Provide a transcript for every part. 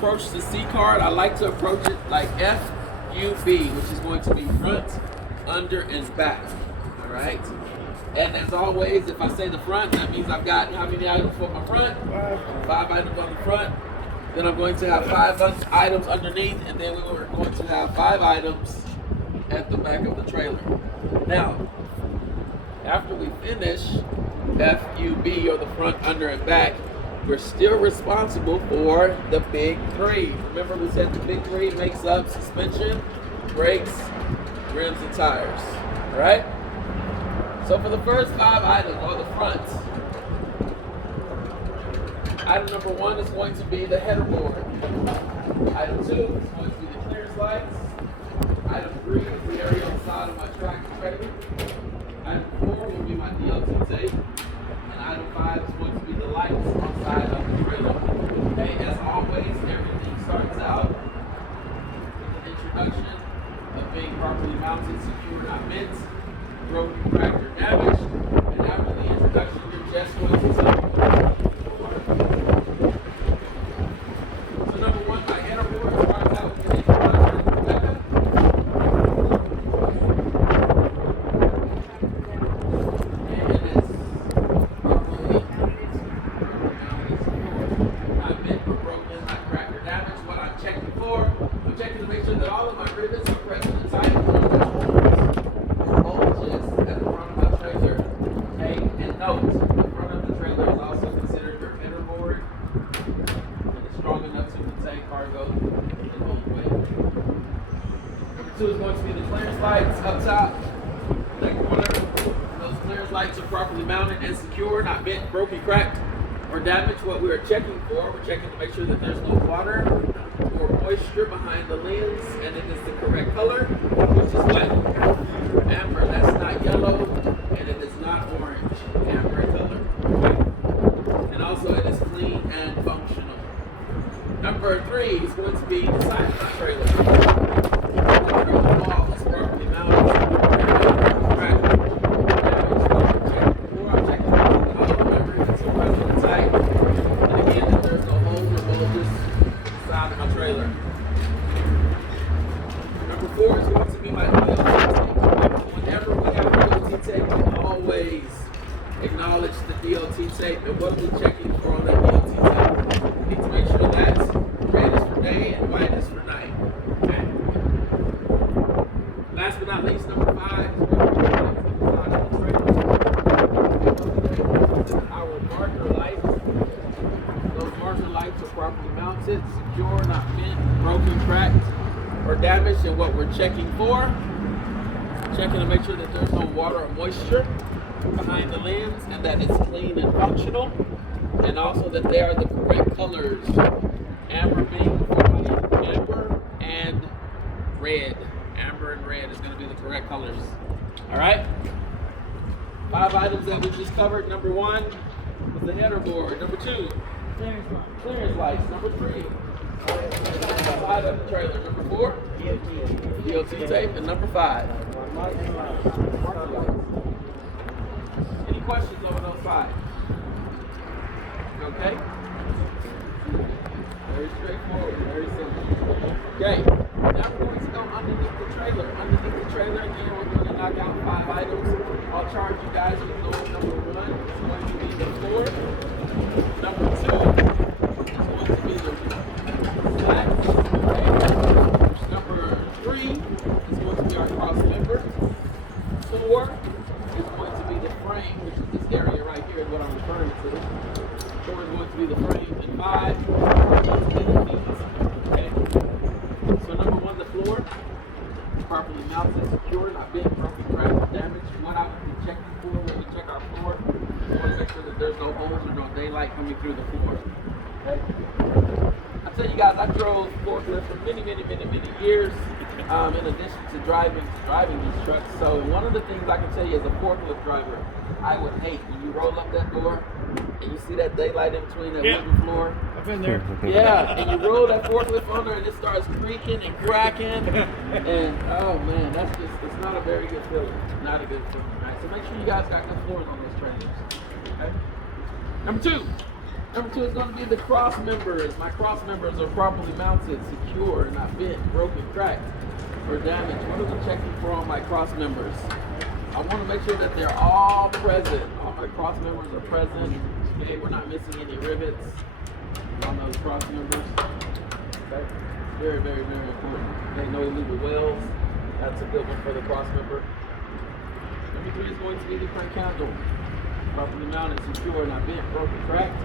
approach the C card, I like to approach it like FUB, which is going to be front, under, and back. All right. And as always, if I say the front, that means I've got how many items for my front? 5 items on the front. Then I'm going to have 5 items underneath, and then we're going to have 5 items at the back of the trailer. Now, after we finish FUB, or the front, under, and back, we're still responsible for the big 3. Remember, we said the big 3 makes up suspension, brakes, rims, and tires. All right? So for the first 5 items on the front, item number 1 is going to be the header board. Item 2 is going to be the clearance lights. Item 3 is the area on the side of my tractor trailer. Item 4 will be my DOT tape. And item 5 is going to be the lights on the side of the trailer. Okay, as always, everything starts out with an introduction of being properly mounted, secure, not bent, broken, cracked, or damaged. And after the introduction, you're just going to tell me so number 1, my header board starts out with an introduction of the mecca. And it is properly not bent or broken, not cracked or damaged. What I'm checking for, I'm checking to make sure that all of my rivets are present and tight. Is going to be the clearance lights up top, that corner. Those clearance lights are properly mounted and secure, not bent, broken, cracked, or damaged. What we are checking for, we're checking to make sure that there's no water or moisture behind the lens, and it is the correct color, which is what? Amber. That's not yellow, and it is not orange. Amber color. And also it is clean and functional. Number 3 is going to be the side of the trailer. Acknowledge the DOT tape, and what are we checking for on that DOT tape? We need to make sure that's red is for day and white is for night. Okay. Last but not least, number 5 is our marker lights. Those marker lights are properly mounted, secure, not bent, broken, cracked, or damaged. And what we're checking for, checking to make sure that there's no water or moisture behind the lens, and that it's clean and functional, and also that they are the correct colors. Amber being white, amber and red. Amber and red is going to be the correct colors. All right. 5 items that we just covered. Number 1 was the header board. Number 2, clearance lights. Number 3, side of the trailer. Number 4, DOT tape, and number 5. Any questions over those 5? Okay? Very straightforward, very simple. Okay, now we're going to go underneath the trailer. Underneath the trailer, again, we're going to knock out 5 items. I'll charge you guys with load number 1. It's going to be the floor. Number 2 is going to be the slats. Okay. Number 3 is going to be our cross member. 4 is going to be the frame, which is this area right here is what I'm referring to. 4 is going to be the frame, and 5 is going to be the feet. Okay? So number 1, the floor, properly mounted, secure, not bent, broken, cracked, or damaged. What I would be checking for when we check our floor, we want to make sure that there's no holes or no daylight coming through the floor. Okay? I tell you guys, I drove forklift for many years. In addition to driving these trucks. So one of the things I can tell you as a forklift driver, I would hate when you roll up that door and you see that daylight in between that wooden floor. I've been there. Yeah, and you roll that forklift under and it starts creaking and cracking. And oh man, it's not a very good feeling. Not a good feeling, right? So make sure you guys got good floors on those trailers. Okay? Number 2, Number 2 is going to be the cross members. My cross members are properly mounted, secure, not bent, broken, cracked, or damaged. What are we checking for on my cross members? I want to make sure that they're all present. All my cross members are present. Okay, we're not missing any rivets on those cross members. Okay, very, very, very important. Okay, no illegal welds. That's a good one for the cross member. Number 3 is going to be the crank handle. Properly mounted, secure, not bent, broken, cracked,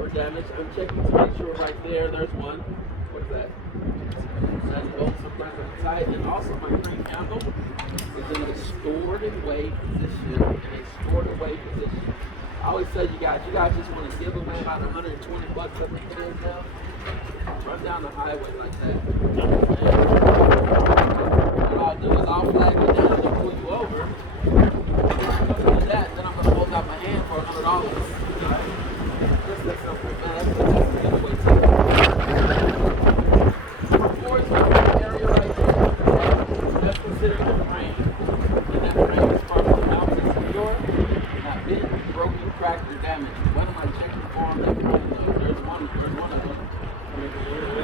or damaged. I'm checking to make sure right there, there's one. What is that? That's both suppressor tight, and also my crank handle is in a stored away position. I always tell you guys just want to give away about $120 at the end now. Run down the highway like that. And what I'll do is I'll flag you down and pull you over. After that, then I'm going to hold out my hand for $100. Just that simple, man. That's the giveaway tip. Number 4 is the area right there. That's considered the frame. And that frame is properly mounted, secure, not bent, broken, cracked, or damaged. What am I checking for on that frame? There's one of them.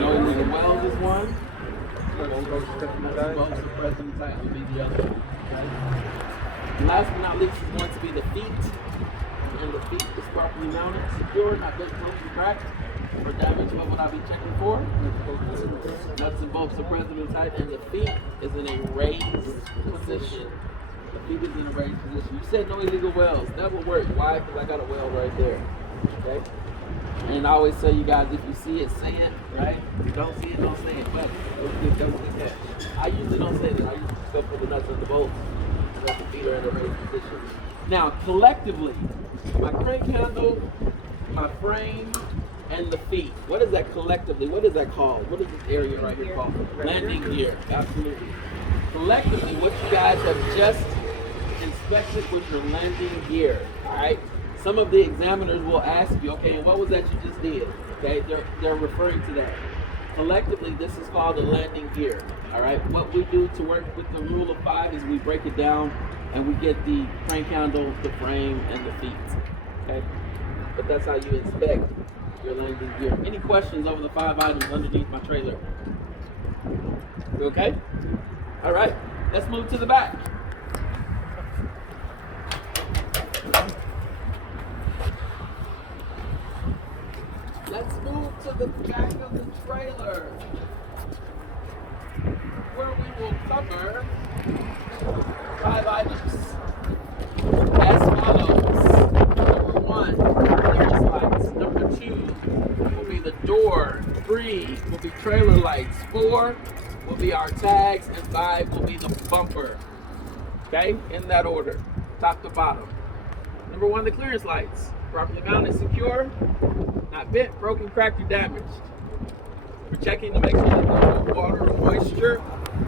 No illegal welds is one. Both suppressing tight will be the other. And last but not least is going to be the feet. And the feet is properly mounted, secure, not bent, broken, cracked, or damaged. What would I be checking for? Nuts and bolts are present and tight, and the feet is in a raised position. The feet is in a raised position. You said no illegal welds. That will work. Why? Because I got a weld right there. Okay? And I always tell you guys, if you see it, say it, right? If you don't see it, don't say it. But don't get that. I usually don't say that. I usually just go for the nuts and the bolts. And let the feet are in a raised position. Now, collectively, my crank handle, my frame, and the feet. What is that collectively? What is that called? What is this area right here called? Landing gear. Absolutely. Collectively, what you guys have just inspected was your landing gear. All right. Some of the examiners will ask you, okay, and what was that you just did? Okay, they're referring to that. Collectively, this is called the landing gear. All right. What we do to work with the rule of 5 is we break it down and we get the crank handle, the frame, and the feet. Okay. But that's how you inspect your landing gear. Any questions over the 5 items underneath my trailer? You okay? All right. Let's move to the back. Let's move to the back of the trailer, where we will cover 5 items as follows. Number 1, clearance lights. Number 2 will be the door. 3 will be trailer lights. 4 will be our tags, and 5 will be the bumper. Okay, in that order, top to bottom. Number 1, the clearance lights. Properly mounted, secure, not bent, broken, cracked, or damaged. We're checking to make sure that there's no water or moisture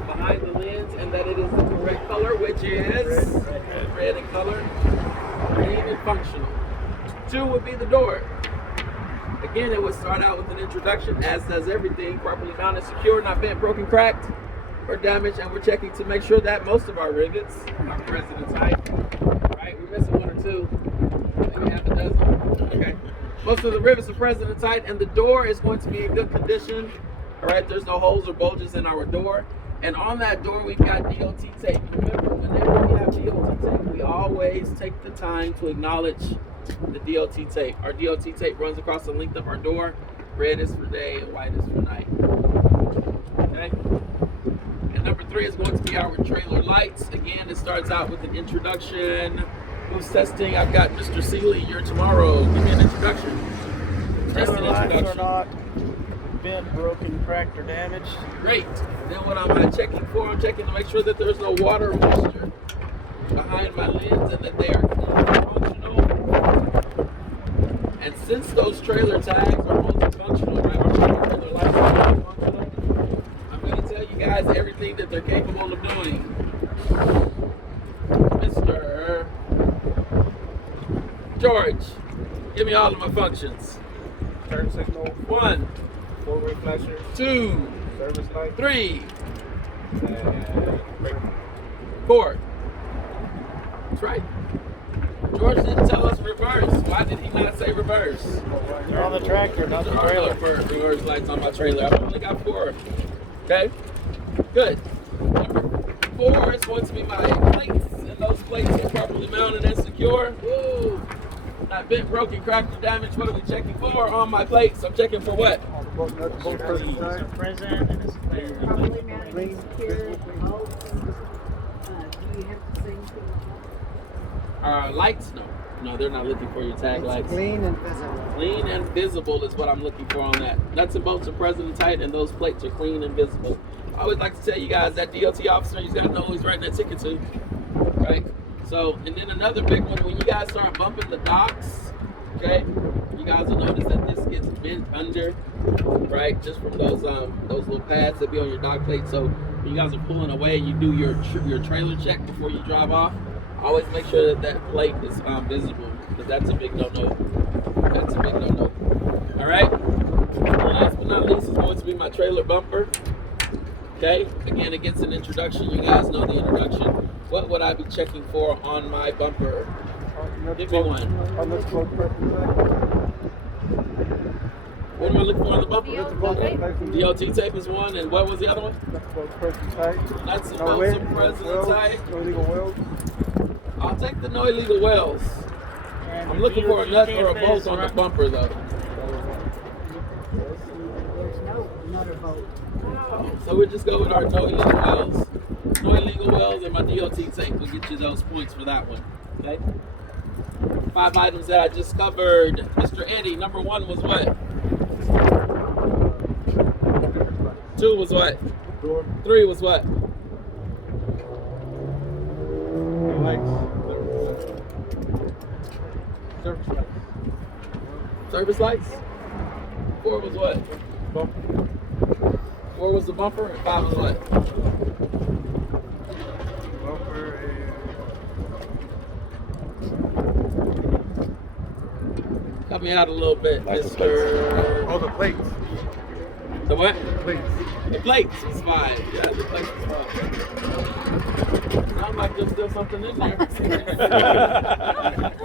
behind the lens and that it is the correct color, which is red in color, green and functional. 2 would be the door. Again, it would start out with an introduction, as does everything. Properly mounted, secure, not bent, broken, cracked, or damaged. And we're checking to make sure that most of our rivets are present and tight. Right? We're missing 1 or 2. Maybe half a dozen. Okay. Most of the rivets are present and tight, and the door is going to be in good condition. All right, there's no holes or bulges in our door. And on that door, we've got DOT tape. Remember, whenever we have DOT tape, we always take the time to acknowledge the DOT tape. Our DOT tape runs across the length of our door. Red is for day and white is for night. Okay? And number 3 is going to be our trailer lights. Again, it starts out with an introduction. Who's testing? I've got Mr. Seeley here tomorrow. Give me an introduction. Just an introduction. Are not bent, broken, cracked, or damaged. Great. Then what am I checking for? I'm checking to make sure that there's no water or moisture behind my lens and that they are clean and functional. And since those trailer tags are multifunctional, right? Our trailer lights are multifunctional. I'm going to tell you guys everything that they're capable of doing. Mr. George, give me all of my functions. Turn signal. 1, Forward flasher. 2, Service light. 3, And brake. 4. That's right. George didn't tell us reverse. Why did he not say reverse? They're on the tractor, not the There are trailer. no reverse lights on my trailer. I've only got 4. Okay? Good. Number 4 is going to be my plates, and those plates are properly mounted and secure. Woo! Not bent, broken, cracked, or damaged. What are we checking for on my plates? I'm checking for what? Present and it's clear. Probably mounted and secure. Do you have to say anything about Lights? No. No, they're not looking for your tag lights. Clean and visible. Clean and visible is what I'm looking for on that. Nuts and bolts are present and tight, and those plates are clean and visible. I always like to tell you guys that DOT officer, he's got to know who he's writing that ticket to, right? So, and then another big one, when you guys start bumping the docks, okay, you guys will notice that this gets bent under, right? Just from those little pads that be on your dock plate. So when you guys are pulling away and you do your trailer check before you drive off, always make sure that that plate is visible, because that's a big no-no. That's a big no-no. All right? Last but not least is going to be my trailer bumper. Okay? Again, it gets an introduction. You guys know the introduction. What would I be checking for on my bumper? Give me one. What am I looking for on the bumper? DOT tape is one, and what was the other one? Nuts and bolts are present and tight. No illegal welds. I'll take the no illegal wells. I'm looking for a nut or a bolt on the bumper, though. there's no nut or bolt? So we'll just go with our no illegal wells. No illegal wells, and my DOT tape will get you those points for that one. Okay? 5 items that I just covered. Mr. Eddie, number 1 was what? 2 was what? 3 was what? Service lights. 4 was what? 4 was the bumper, and 5 was what? Cut me out a little bit, Mr. Oh, the plates. The what? Plates. The plates was 5. Yeah, the plates was 5. Sounds like there's still something in there. I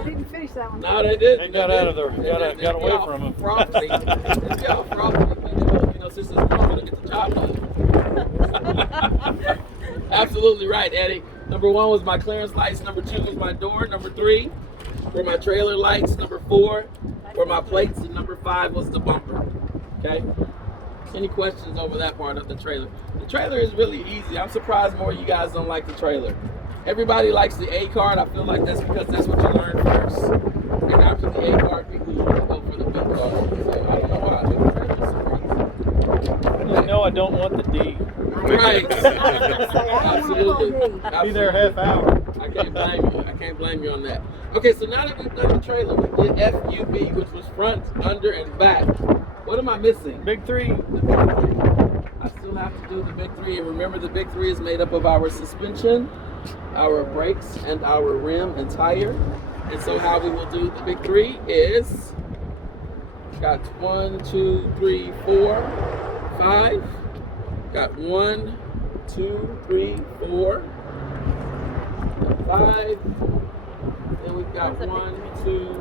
didn't finish that one. No, they didn't. They got out of there. Got away from him. Frosty. Let's get off frosty. You know, since it's going to get the job done. Absolutely right, Eddie. Number 1 was my clearance lights. Number 2 was my door. Number 3 were my trailer lights. Number 4 were my plates. And number 5 was the bumper. Okay? Any questions over that part of the trailer? The trailer is really easy. I'm surprised more of you guys don't like the trailer. Everybody likes the A card. I feel like that's because that's what you learn first. And after the A card, people usually go for the B card. So I don't know why. The trailer's super easy. No, I don't want the D. Right. Absolutely. Be there half hour. I can't blame you. I can't blame you on that. Okay, so now that we've done the trailer, we did FUB, which was front, under, and back. What am I missing? Big 3. I still have to do the big 3. And remember, the big 3 is made up of our suspension, our brakes, and our rim and tire. And so how we will do the big 3 is, got 1, 2, 3, 4, 5. Got 1, 2, 3, 4, 5. Then we've got 1, 2,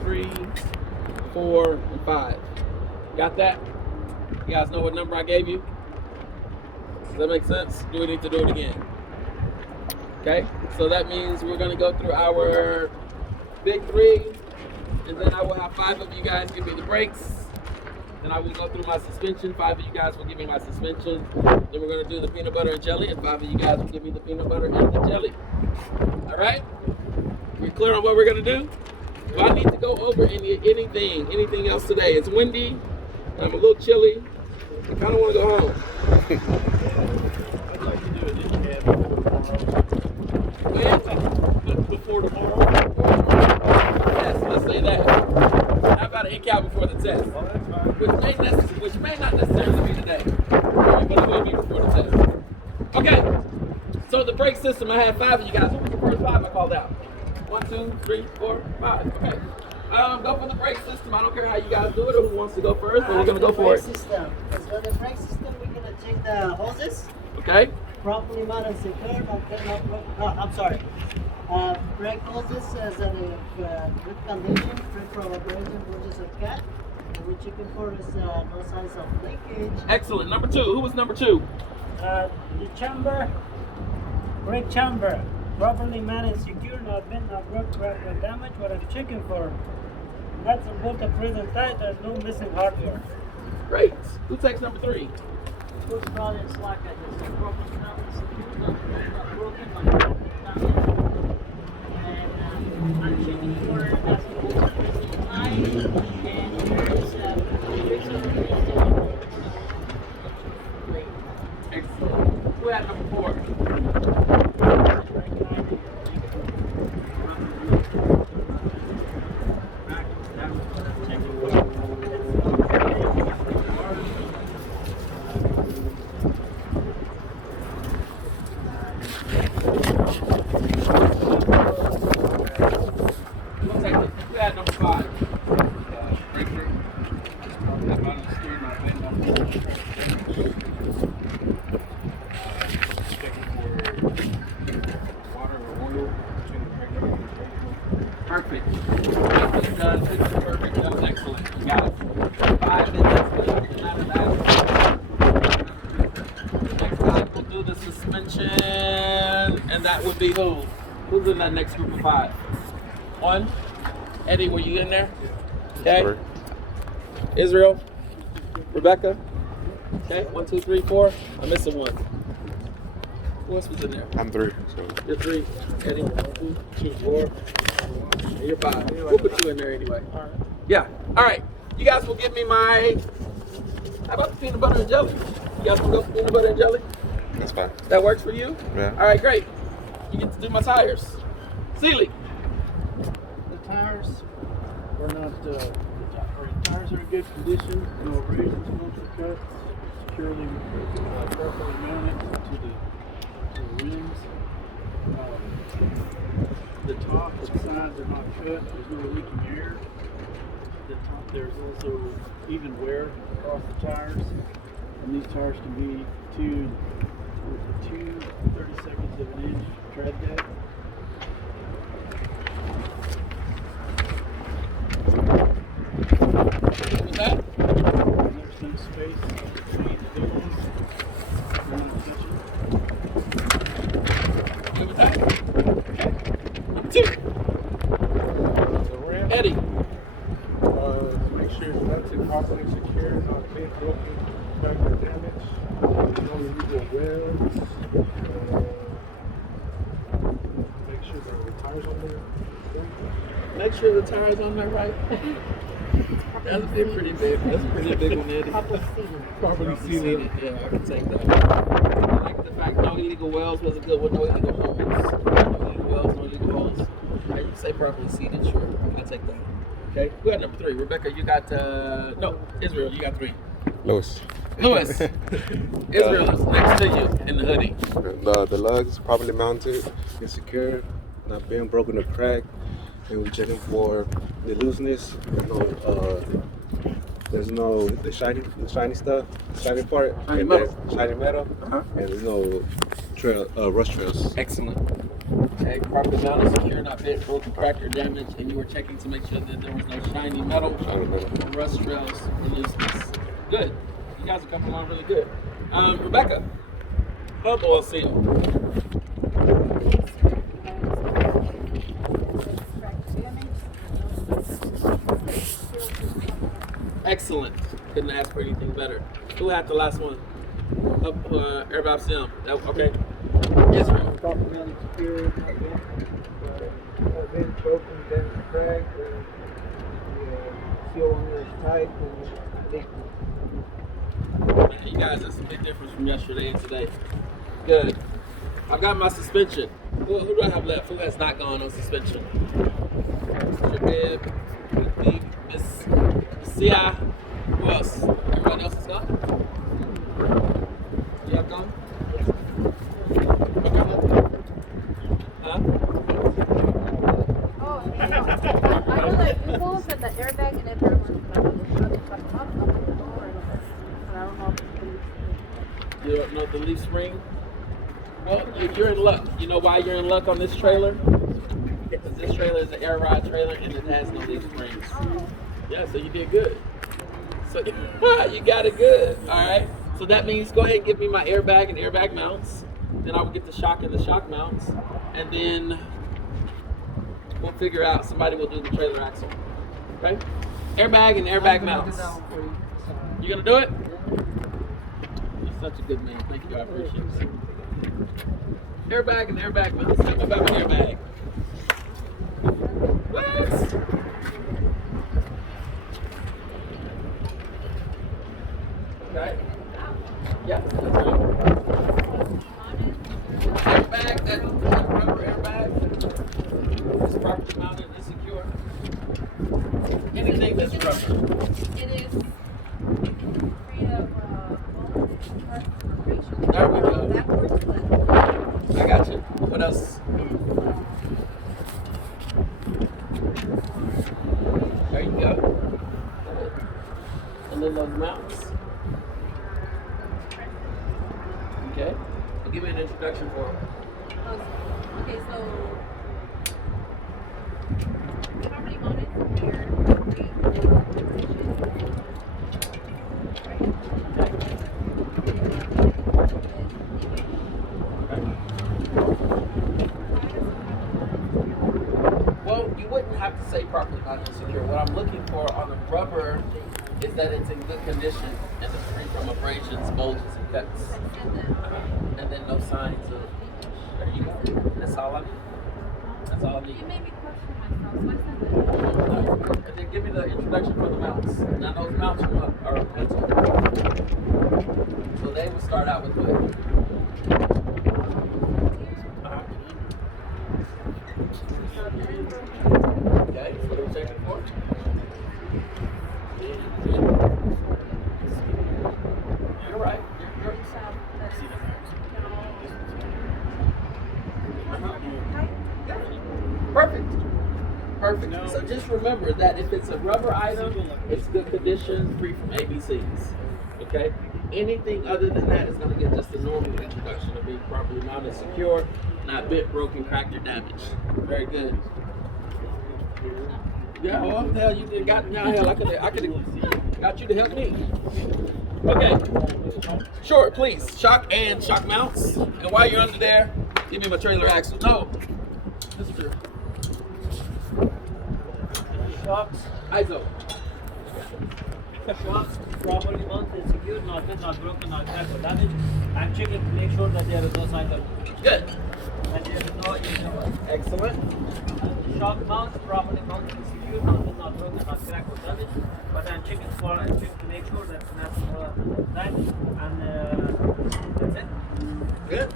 3, 4, and 5. Got that? You guys know what number I gave you? Does that make sense? Do we need to do it again? Okay, so that means we're gonna go through our big 3, and then I will have 5 of you guys give me the brakes. Then I will go through my suspension. 5 of you guys will give me my suspension. Then we're gonna do the peanut butter and jelly, and 5 of you guys will give me the peanut butter and the jelly. All right? We clear on what we're gonna do? Do I need to go over anything else today? It's windy. I'm a little chilly. I kind of want to go home. I'd like to do it in cab before tomorrow. Yes, let's say that. How about an in-cab before the test? Oh, that's fine. Which may not necessarily be today, but it will be before the test. Okay, so the brake system, I had 5 of you guys. What was the first 5 I called out? 1, 2, 3, 4, 5. Okay. Go for the brake system. I don't care how you guys do it or who wants to go first, but we're going to go for it. System. So the brake system, we're going to check the hoses. Okay? Properly mounted and secure. I'm sorry. Brake hoses as in good condition, free from abrasion, bruises or cut. And we're checking for is no signs of leakage. Excellent. Number 2. Who was number 2? The chamber, brake chamber, properly managed, secure, not bent, not broke, cracked, or damaged. What are you checking for? Nuts and bolts are present tight. There's no missing hardware. Great. Who takes number 3? Push rod and slack edges. So properly balanced, secure, not broken, not damaged. And I'm checking for nuts and bolts are present tight. And there's fix on the Excellent. Who had number 4? Who had number 5? Breakthrough. How about on the steering or bend on the water or oil between the breaker and the breaker. Perfect. Perfect done. Perfect. That was excellent. You got it. 5 minutes. Not a bad. Next time we'll do the suspension, and that would be who? Who's in that next group of 5? 1. Eddie, were you in there? Okay. Israel. Rebecca. Okay. 1, 2, 3, 4. I'm missing 1. Who else was in there? I'm 3. So. You're 3. Eddie. 1, 2, 4. And you're 5. We'll put you in there anyway. All right. Yeah. All right. You guys will give me my. How about the peanut butter and jelly? You guys want to go for peanut butter and jelly? That's fine. That works for you? Yeah. All right, great. You get to do my tires. Sealy. The tires are not. The tires are in good condition. No abrasions, no cuts. Securely, properly mounted to the rims. The top and sides are not cut. There's no leaking air. The top, there's also even wear across the tires, and these tires can be tuned with 2/32 of an inch tread depth. With that? There's no space between the doors. They're not touching. Good with that? Okay. Number 2. The rim, Eddie. make sure it's nuts and properly secured, not bent, broken, cracked, or damaged. No illegal welds. Make sure the tires on there. Make sure the tires on there right. That's pretty big. That's a pretty big one, Eddie. Properly seated. Yeah, I can take that. I like the fact no illegal wells was a good one. No illegal holes. No illegal wells, no illegal holes. All right, you say properly seated, sure. I'll take that. Okay. Who had number 3? Rebecca, you got, no, Israel, you got 3. Lewis. Lewis. Israel is next to you in the hoodie. The lugs properly mounted and secure, not being broken or cracked. And we're checking for the looseness. There's no the shiny stuff, shiny part, Shiny and metal. shiny metal, Uh-huh. and there's no rust trails. Excellent. Okay, properly mounted, secure, not bent, broken, cracked, or damaged, and you were checking to make sure that there was no shiny metal, Shiny metal. or rust trails, or looseness. Good. You guys are coming along really good. Rebecca, hub oil seal. Excellent. Couldn't ask for anything better. Who had the last one? Air valve sim. Okay. Israel. Properly secured, not bent, broken, damaged, cracked, or the seal on there is tight and You guys, that's a big difference from yesterday and today. Good. I've got my suspension. Who do I have left? Who has not gone on suspension? Mr. Bibb, Miss Sia. Who else? Everybody else is gone? You have gone? Huh? Oh, I know that you both had the airbag and everyone. I don't know if You don't know the leaf spring? Well, you're in luck. You know why you're in luck on this trailer? Because this trailer is an air ride trailer and it has no leaf springs. Yeah, so you did good. So you got it good. All right. So that means go ahead and give me my airbag and airbag mounts. Then I will get the shock and the shock mounts, and then we'll figure out. Somebody will do the trailer axle. Okay. Airbag and airbag mounts. You gonna do it? You're such a good man. Thank you. I appreciate it. Airbag and airbag mounts. Tell me about my airbag. What? Okay. Yeah, that's right. Airbag, that rubber airbag is properly mounted and secure. Anything that's rubber. It is free of vibration. There we go. Backwards, but I got you. What else? There you go. And then those mounts. Okay. Well, give me an introduction for them. okay, so property mounted here, Well, you wouldn't have to say properly mounted and secure. What I'm looking for on the rubber is that it's in good condition and it's free from abrasions, bulges, and cuts. And then no signs of. There you go. That's all I need. That's all I need. you made me question myself, so I said that. And then give me the introduction for the mounts. Now those mounts are metal. So they will start out with what? Okay, what are we checking for? You're right. You're perfect. Perfect. So just remember that if it's a rubber item, it's good condition, free from ABCs. Okay? Anything other than that is going to get just the normal introduction of being properly mounted, secure, not bent, broken, cracked, or damaged. Very good. Yeah, well, hell, you did got now. Hell, I could have got you to help me. Okay. Sure, please. Shock and shock mounts. And while you're under there, give me my trailer axle. No. Mr. Shocks, ISO. shocks properly mounted, secured, not bent, not broken, not cracked or damaged. I'm checking to make sure that there is no sign of leakage. Good. And there is no issue. Excellent. Shock mounts properly mounted, secured, not broken, not cracked or damaged. But I'm checking to make sure that nothing damaged. And that's it. Good.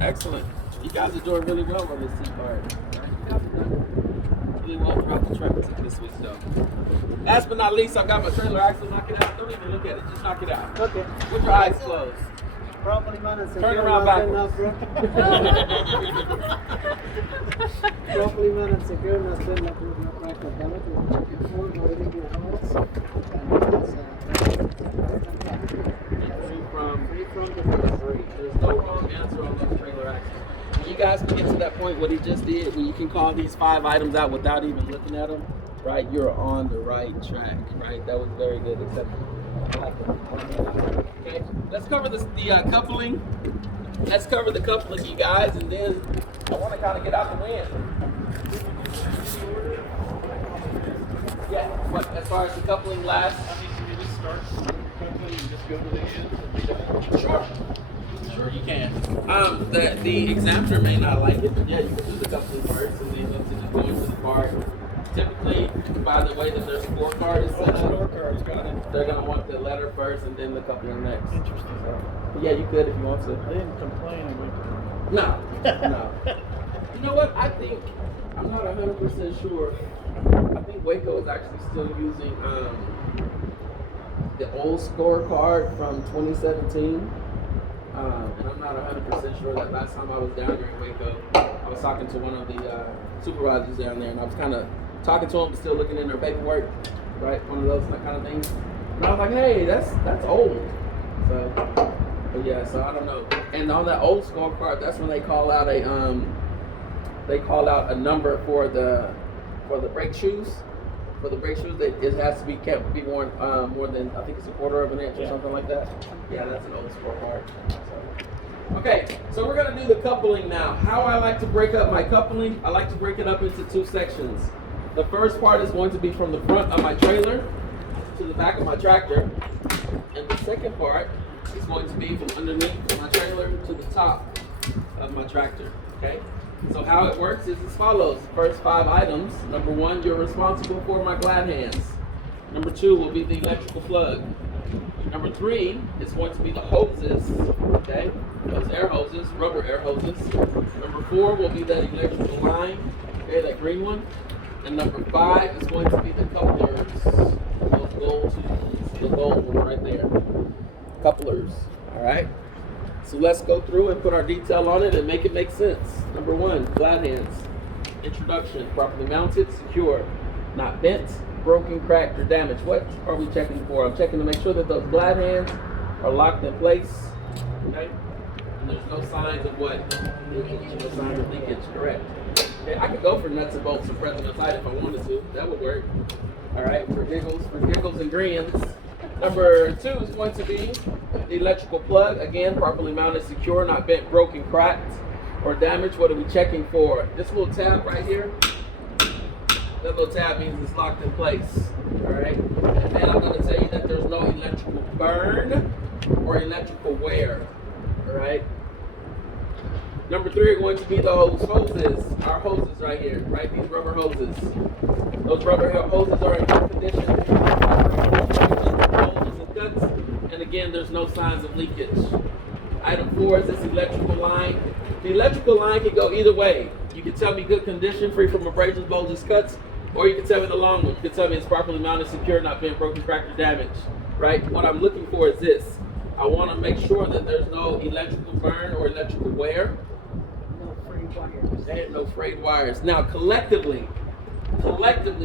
Excellent. You guys are doing really well on this seat part. You guys are doing really well throughout the track this week, though. Last but not least, I've got my trailer axle. Knock it out. Don't even look at it. Just knock it out. Okay. With your eyes closed. Properly mounted, secure, Turn around not bent, backwards. not broken. Properly mounted, secure, not bent, not broken, not cracked or damaged. We'll check it for no illegal holes. Free from the There's no wrong answer on those trailer axles. You guys can get to that point what he just did, where you can call these 5 items out without even looking at them, right? You're on the right track, right? That was very good, except okay. Let's cover the coupling. Let's cover the coupling, you guys, and then I want to kind of get out the wind. Yeah, what, as far as the coupling lasts? Can we just start quickly and just go to the end and be done? Sure. Sure, you can. The examiner may not like it, but yeah, you can do the coupling first and then go into the part. Typically, by the way that their scorecard is set up, Scorecard's got it. they're going to want the letter first and then the coupling next. Interesting. Yeah, you could if you want to. I didn't complain. No, no. You know what? I think, I'm not 100% sure. I think Waco is actually still using the old scorecard from 2017. And I'm not 100% sure that last time I was down there in Waco, I was talking to one of the supervisors down there, and I was kind of talking to them, but still looking in their paperwork, right? One of those kind of things. And I was like, hey, that's old. So, but yeah, so I don't know. And on that old scorecard, that's when they call out a they call out a number for the brake shoes. For the brake shoes, it has to be worn more than, I think it's a quarter of an inch or something like that. Yeah, that's an old sport part. So. Okay, so we're gonna do the coupling now. How I like to break up my coupling, I like to break it up into two sections. The first part is going to be from the front of my trailer to the back of my tractor. And the second part is going to be from underneath my trailer to the top of my tractor, okay? So how it works is as follows. First 5 items. Number 1, you're responsible for my glad hands. Number 2 will be the electrical plug. Number 3 is going to be the hoses, okay? Those air hoses, rubber air hoses. Number 4 will be that electrical line, okay, that green one. And number 5 is going to be the couplers. Those the gold one right there. Couplers, all right? So let's go through and put our detail on it and make it make sense. Number 1, glad hands. Introduction, properly mounted, secure, not bent, broken, cracked, or damaged. What are we checking for? I'm checking to make sure that those glad hands are locked in place, okay? And there's no signs of what? Leakage, no signs of leakage, correct. Okay, I could go for nuts and bolts and press them tight if I wanted to. That would work. All right, for giggles and grins. Number 2 is going to be the electrical plug. Again, properly mounted, secure, not bent, broken, cracked, or damaged. What are we checking for? This little tab right here. That little tab means it's locked in place. All right. And then I'm going to tell you that there's no electrical burn or electrical wear. All right. Number 3 are going to be those hoses. Our hoses right here, right? These rubber hoses. Those rubber hoses are in good condition. And again, there's no signs of leakage. Item 4 is this electrical line. The electrical line can go either way. You can tell me good condition, free from abrasions, bulges, cuts, or you can tell me the long one. You can tell me it's properly mounted, secure, not bent, broken, cracked, or damaged. Right? What I'm looking for is this. I want to make sure that there's no electrical burn or electrical wear. No frayed wires. And no frayed wires. Now, collectively,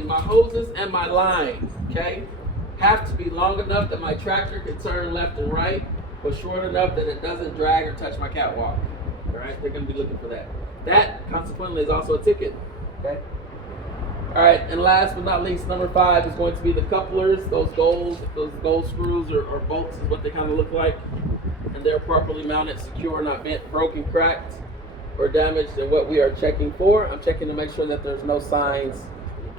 my hoses and my line, okay, have to be long enough that my tractor can turn left and right, but short enough that it doesn't drag or touch my catwalk. All right, they're going to be looking for that. That, consequently, is also a ticket. Okay. All right, and last but not least, number 5 is going to be the couplers. Those gold screws or bolts is what they kind of look like, and they're properly mounted, secure, not bent, broken, cracked, or damaged. And what we are checking for, I'm checking to make sure that there's no signs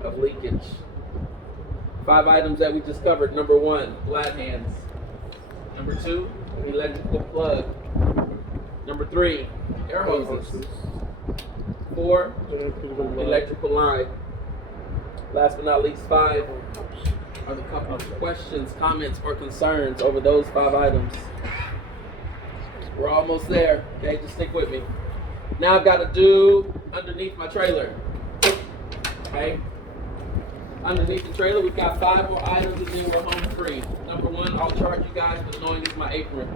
of leakage. 5 items that we just covered. Number 1, glad hands. Number 2, electrical plug. Number 3, air hoses. 4, electrical line. Last but not least, 5 are the couple of questions, comments, or concerns over those 5 items. We're almost there. Okay, just stick with me. Now I've got to do underneath my trailer. Okay. Underneath the trailer, we've got 5 more items and then we're home free. Number 1, I'll charge you guys with knowing it's my apron.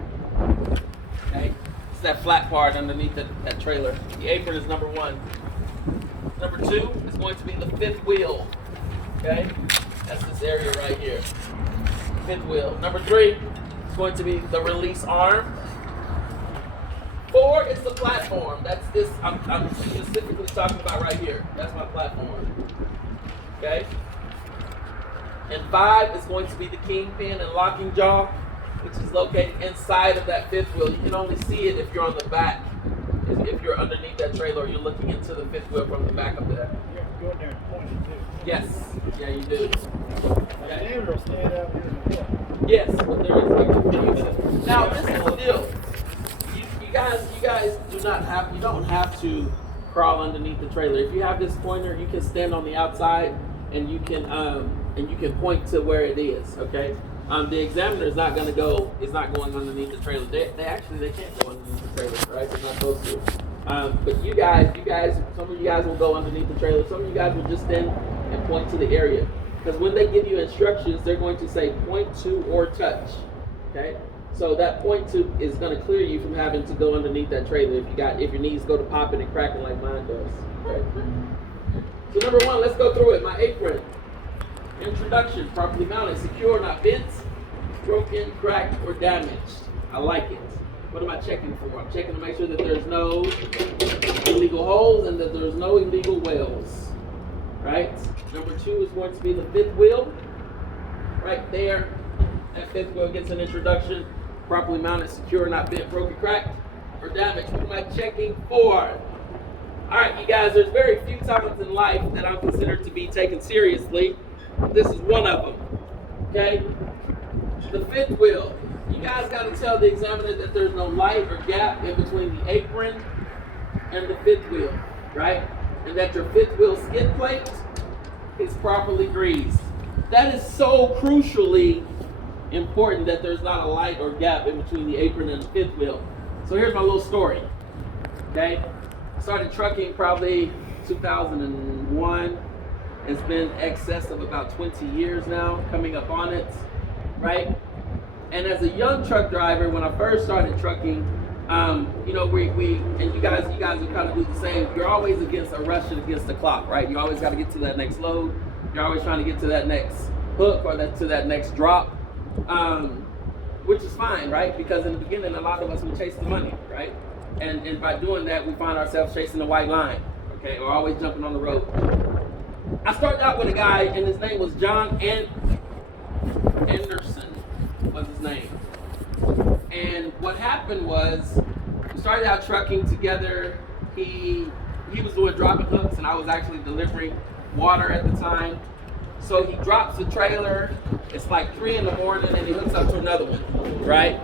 Okay? It's that flat part underneath that trailer. The apron is number 1. Number 2 is going to be the 5th wheel. Okay? That's this area right here. 5th wheel. Number 3 is going to be the release arm. 4 is the platform. That's this, I'm specifically talking about right here. That's my platform. Okay? And 5 is going to be the kingpin and locking jaw, which is located inside of that 5th wheel. You can only see it if you're on the back. If you're underneath that trailer, or you're looking into the 5th wheel from the back of that. You have to go in there and point it too. Yes. Yeah, you do. The neighbor will stand out here and look. Yes, but there is. Now, this is the deal. You guys you don't have to crawl underneath the trailer. If you have this pointer, you can stand on the outside and you can point to where it is. Okay. The examiner is not going underneath the trailer. They can't go underneath the trailer, right? They're not supposed to. But you guys, some of you guys will go underneath the trailer. Some of you guys will just stand and point to the area. Because when they give you instructions, they're going to say point to or touch. Okay? So that point to is going to clear you from having to go underneath that trailer if your knees go to popping and cracking like mine does. Okay? So number 1, let's go through it. My apron. Introduction, properly mounted, secure, not bent, broken, cracked, or damaged. I like it. What am I checking for? I'm checking to make sure that there's no illegal holes and that there's no illegal wells, right? Number 2 is going to be the fifth wheel, right there. That fifth wheel gets an introduction, properly mounted, secure, not bent, broken, cracked, or damaged. What am I checking for? All right, you guys, there's very few times in life that I'm considered to be taken seriously. This is one of them, okay? The fifth wheel. You guys got to tell the examiner that there's no light or gap in between the apron and the fifth wheel, right? And that your fifth wheel skid plate is properly greased. That is so crucially important that there's not a light or gap in between the apron and the fifth wheel. So here's my little story, okay? I started trucking probably 2001. It's been excess of about 20 years now, coming up on it, right? And as a young truck driver, when I first started trucking, you know, we and you guys will kind of do the same. You're always against a rush and against the clock, right? You always got to get to that next load. You're always trying to get to that next hook or to that next drop, which is fine, right? Because in the beginning, a lot of us would chase the money, right? And by doing that, we find ourselves chasing the white line, okay? Or always jumping on the road. I started out with a guy, and his name was John Anderson. Was his name. And what happened was, we started out trucking together. He was doing dropping hooks, and I was actually delivering water at the time. So he drops the trailer. It's like 3 in the morning, and he hooks up to another one, right?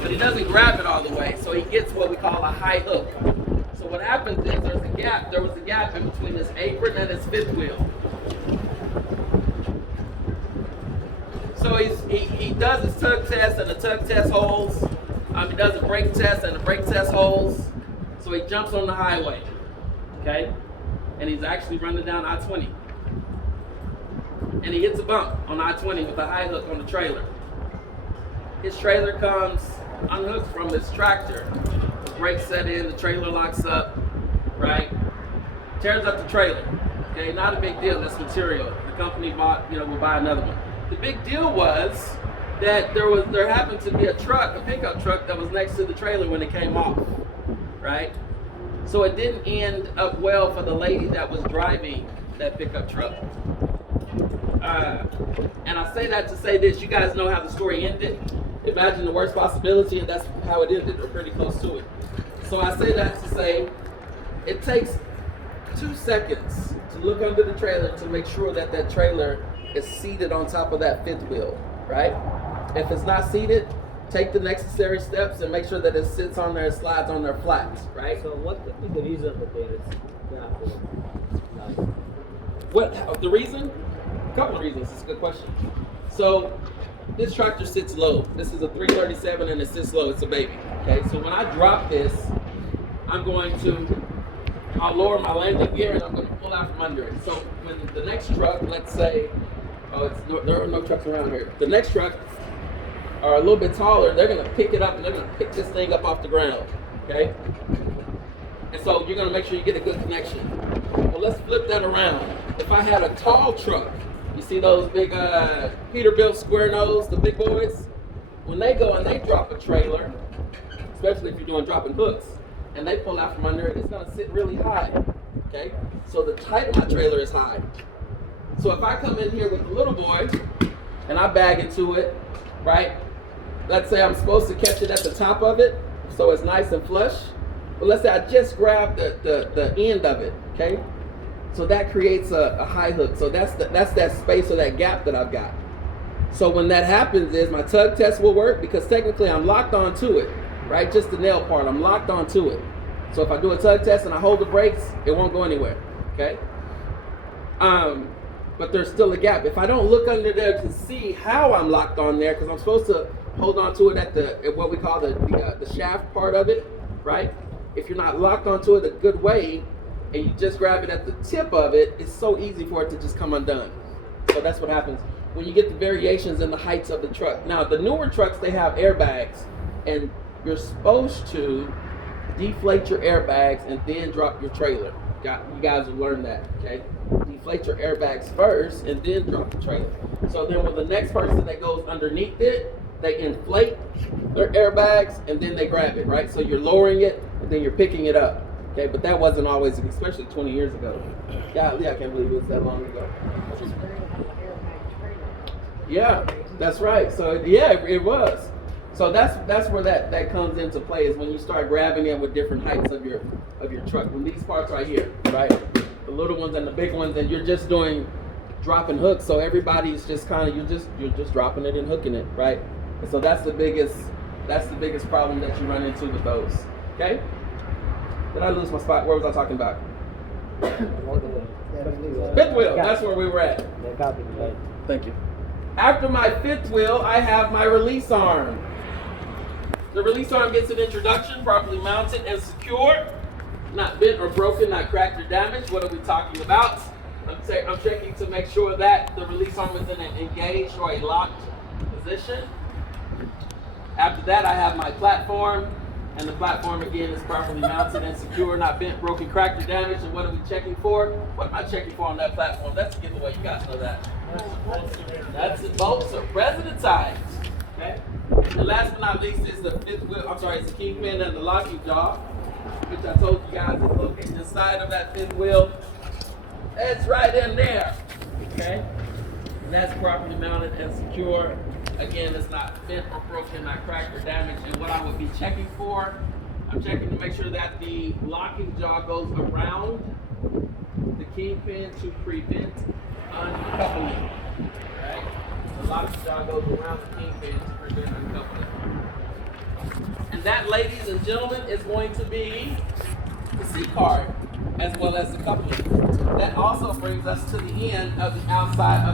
But he doesn't grab it all the way, so he gets what we call a high hook. So what happens is there was a gap in between his apron and his fifth wheel. So he does his tug test, and the tug test holds. He does a brake test, and the brake test holds. So he jumps on the highway, okay? And he's actually running down I-20. And he hits a bump on I-20 with a high hook on the trailer. His trailer comes unhooked from his tractor. The brakes set in, the trailer locks up, right? Tears up the trailer. Okay, not a big deal, that's material. The company will buy another one. The big deal was that there happened to be a pickup truck that was next to the trailer when it came off, right? So it didn't end up well for the lady that was driving that pickup truck. And I say that to say this, you guys know how the story ended. Imagine the worst possibility, and that's how it ended, or pretty close to it. So I say that to say, it takes 2 seconds to look under the trailer to make sure that that trailer is seated on top of that fifth wheel, right? If it's not seated, take the necessary steps and make sure that it sits on there, slides on there flat, right? So what could be the reason that there is gap in line? What the reason? A couple of reasons. It's a good question. So this tractor sits low. This is a 337 and it sits low. It's a baby. Okay. So when I drop this, I'll lower my landing gear and I'm going to pull out from under it. So when the next truck, let's say, there are no trucks around here. The next truck are a little bit taller. They're going to pick it up and they're going to pick this thing up off the ground. Okay. And so you're going to make sure you get a good connection. Well, let's flip that around. If I had a tall truck, you see those big Peterbilt square nose, the big boys? When they go and they drop a trailer, especially if you're doing dropping hooks, and they pull out from under it, it's gonna sit really high, okay? So the height of my trailer is high. So if I come in here with a little boy, and I bag into it, right? Let's say I'm supposed to catch it at the top of it, so it's nice and flush. But let's say I just grab the end of it, okay? So that creates a high hook. So that's that space or that gap that I've got. So when that happens is my tug test will work because technically I'm locked onto it, right? Just the nail part, I'm locked onto it. So if I do a tug test and I hold the brakes, it won't go anywhere, okay? But there's still a gap. If I don't look under there to see how I'm locked on there, because I'm supposed to hold on to it at what we call the shaft part of it, right? If you're not locked onto it a good way, and you just grab it at the tip of it, it's so easy for it to just come undone. So that's what happens when you get the variations in the heights of the truck. Now, the newer trucks, they have airbags, and you're supposed to deflate your airbags and then drop your trailer. You guys will learn that, okay? Deflate your airbags first and then drop the trailer. So then when the next person that goes underneath it, they inflate their airbags and then they grab it, right? So you're lowering it and then you're picking it up. Okay, but that wasn't always, especially 20 years ago. Golly, I can't believe it was that long ago. Yeah, that's right. So yeah, it was. So that's where that comes into play, is when you start grabbing it with different heights of your truck. When these parts right here, right, the little ones and the big ones, and you're just doing dropping hooks. So everybody's just kind of you're just dropping it and hooking it, right? And so that's the biggest problem that you run into with those. Okay? Did I lose my spot? Where was I talking about? Fifth wheel. That's where we were at. Thank you. After my fifth wheel, I have my release arm. The release arm gets an introduction, properly mounted and secured, not bent or broken, not cracked or damaged. What are we talking about? I'm checking to make sure that the release arm is in an engaged or a locked position. After that, I have my platform, and the platform again is properly mounted and secure, not bent, broken, cracked, or damaged. And what are we checking for? What am I checking for on that platform? That's a giveaway. You guys know that. That's the bolts are presidentized. Okay. And last but not least is the fifth wheel. I'm sorry, it's the kingpin and the locking jaw, which I told you guys is located inside of that fifth wheel. It's right in there. Okay. And that's properly mounted and secure. Again, it's not bent or broken, not cracked or damaged. And what I would be checking for, I'm checking to make sure that the locking jaw goes around the kingpin to prevent uncoupling. Okay? The locking jaw goes around the kingpin to prevent uncoupling. And that, ladies and gentlemen, is going to be the C card as well as the coupling. That also brings us to the end of the outside of